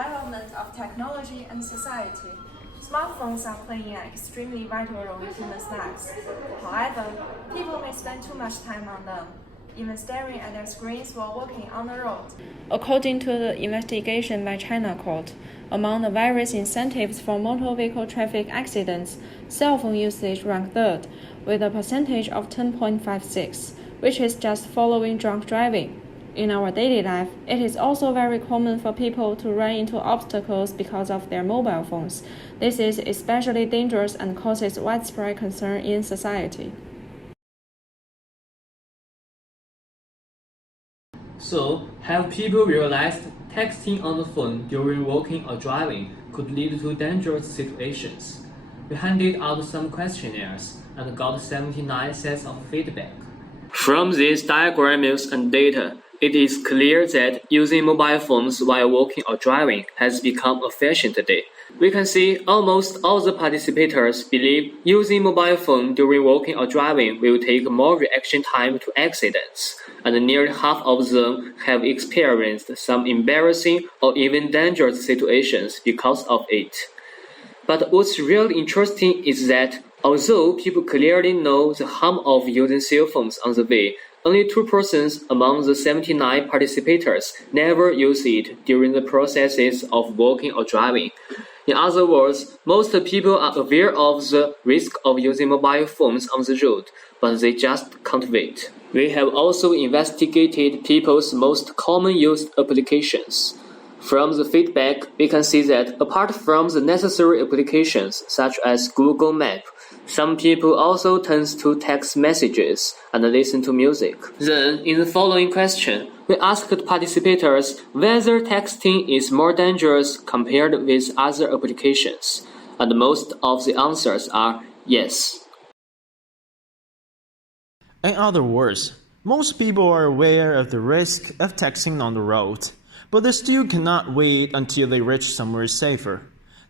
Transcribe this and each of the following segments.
development of technology and society. Smartphones are playing an extremely vital role in human lives. However, people may spend too much time on them, even staring at their screens while walking on the road. According to the investigation by China court, among the various incentives for motor vehicle traffic accidents, cell phone usage ranked third, with a percentage of 10.56, which is just following drunk driving. In our daily life, it is also very common for people to run into obstacles because of their mobile phones. This is especially dangerous and causes widespread concern in society. So, have people realized texting on the phone during walking or driving could lead to dangerous situations? We handed out some questionnaires and got 79 sets of feedback. From these diagrams and data, it is clear that using mobile phones while walking or driving has become a fashion today. We can see almost all the participators believe using mobile phone during walking or driving will take more reaction time to accidents, and nearly half of them have experienced some embarrassing or even dangerous situations because of it. But what's really interesting is that although people clearly know the harm of using cell phones on the way, only 2% among the 79 participators never use it during the processes of walking or driving. In other words, most people are aware of the risk of using mobile phones on the road, but they just can't wait. We have also investigated people's most common used applications. From the feedback, we can see that apart from the necessary applications such as Google Map, some people also tend to text messages and listen to music. Then, in the following question, we asked participators whether texting is more dangerous compared with other applications, and most of the answers are yes. In other words, most people are aware of the risk of texting on the road, but they still cannot wait until they reach somewhere safer.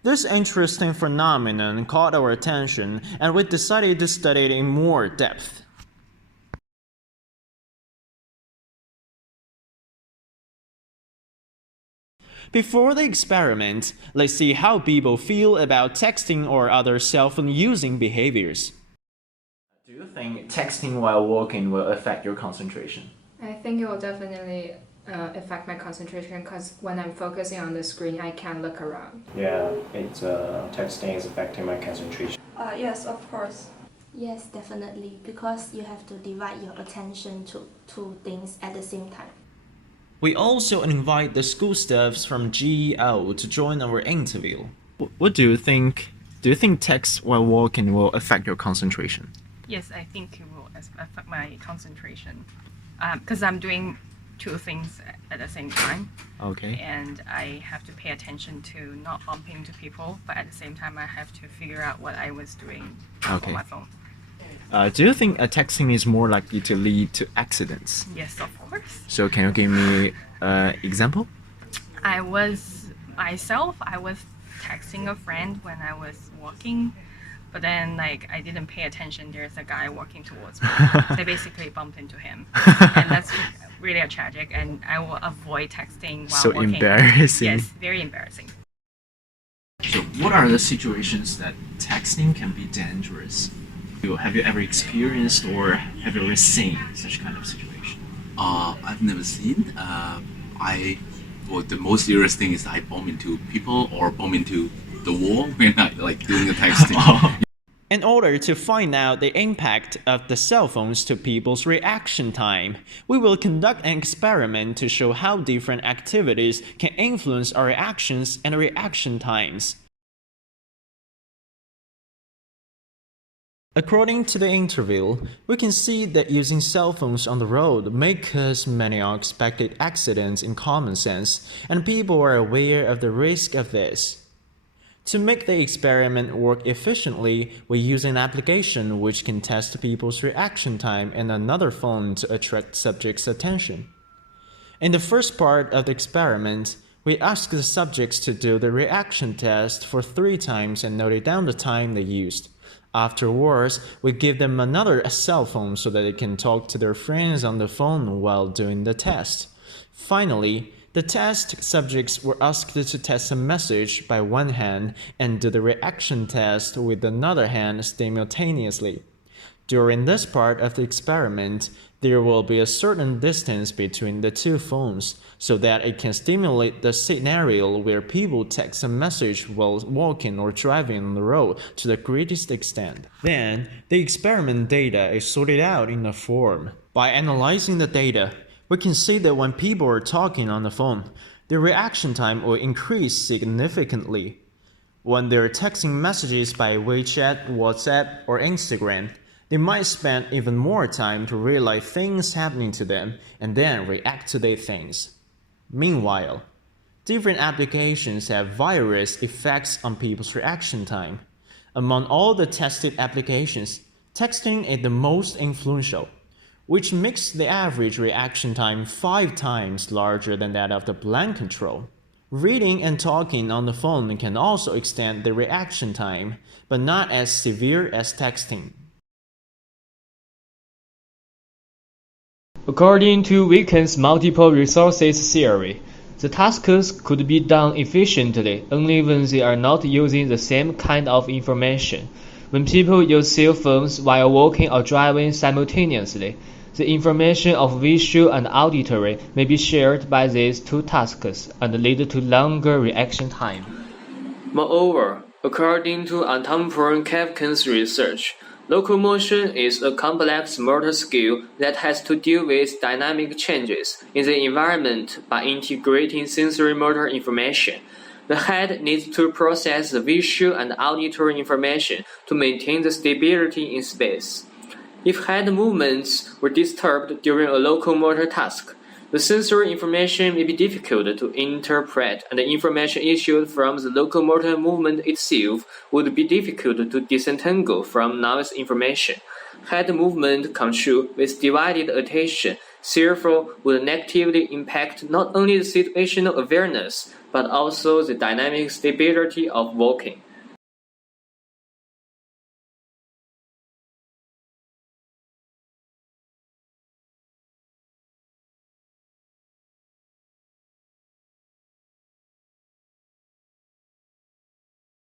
This interesting phenomenon caught our attention, and we decided to study it in more depth. Before the experiment, let's see how people feel about texting or other cell phone using behaviors. Do you think texting while walking will affect your concentration? I think it will definitely affect my concentration because when I'm focusing on the screen, I can't look around. Yeah, texting is affecting my concentration. Yes, of course. Yes, definitely, because you have to divide your attention to two things at the same time. We also invite the school staffs from GEO to join our interview. What do you think? Do you think text while walking will affect your concentration? Yes, I think it will affect my concentration because I'm doing two things at the same time. Okay. And I have to pay attention to not bumping into people, but at the same time I have to figure out what I was doing on my phone. Do you think texting is more likely to lead to accidents? Yes, of course. So can you give me an example? I was texting a friend when I was walking, but then I didn't pay attention. There's a guy walking towards me. So I basically bumped into him. And that's really a tragic, and I will avoid texting while walking. So embarrassing. Yes, very embarrassing. So what are the situations that texting can be dangerous? Have you ever experienced or have you ever seen such kind of situation? I've never seen. The most serious thing is I bump into people or bump into the wall when I doing the texting. In order to find out the impact of the cell phones to people's reaction time, we will conduct an experiment to show how different activities can influence our reactions and reaction times. According to the interview, we can see that using cell phones on the road may cause many unexpected accidents in common sense, and people are aware of the risk of this. To make the experiment work efficiently, we use an application which can test people's reaction time in another phone to attract subjects' attention. In the first part of the experiment, we ask the subjects to do the reaction test for 3 times and note down the time they used. Afterwards, we give them another cell phone so that they can talk to their friends on the phone while doing the test. Finally, The test subjects were asked to test a message by one hand and do the reaction test with another hand simultaneously. During this part of the experiment, there will be a certain distance between the two phones so that it can stimulate the scenario where people text a message while walking or driving on the road to the greatest extent. Then, the experiment data is sorted out in a form. By analyzing the data, we can see that when people are talking on the phone, the reaction time will increase significantly. When they're texting messages by WeChat, WhatsApp, or Instagram, they might spend even more time to realize things happening to them and then react to these things. Meanwhile, different applications have various effects on people's reaction time. Among all the tested applications, texting is the most influential, which makes the average reaction time 5 times larger than that of the blank control. Reading and talking on the phone can also extend the reaction time, but not as severe as texting. According to Wickens' multiple resources theory, the tasks could be done efficiently only when they are not using the same kind of information. When people use cell phones while walking or driving simultaneously, the information of visual and auditory may be shared by these two tasks and lead to longer reaction time. Moreover, according to Anton Kevkin's research, locomotion is a complex motor skill that has to deal with dynamic changes in the environment by integrating sensory motor information. The head needs to process the visual and auditory information to maintain the stability in space. If head movements were disturbed during a locomotor task, the sensory information may be difficult to interpret, and the information issued from the locomotor movement itself would be difficult to disentangle from noise information. Head movement control with divided attention therefore would negatively impact not only the situational awareness, but also the dynamic stability of walking.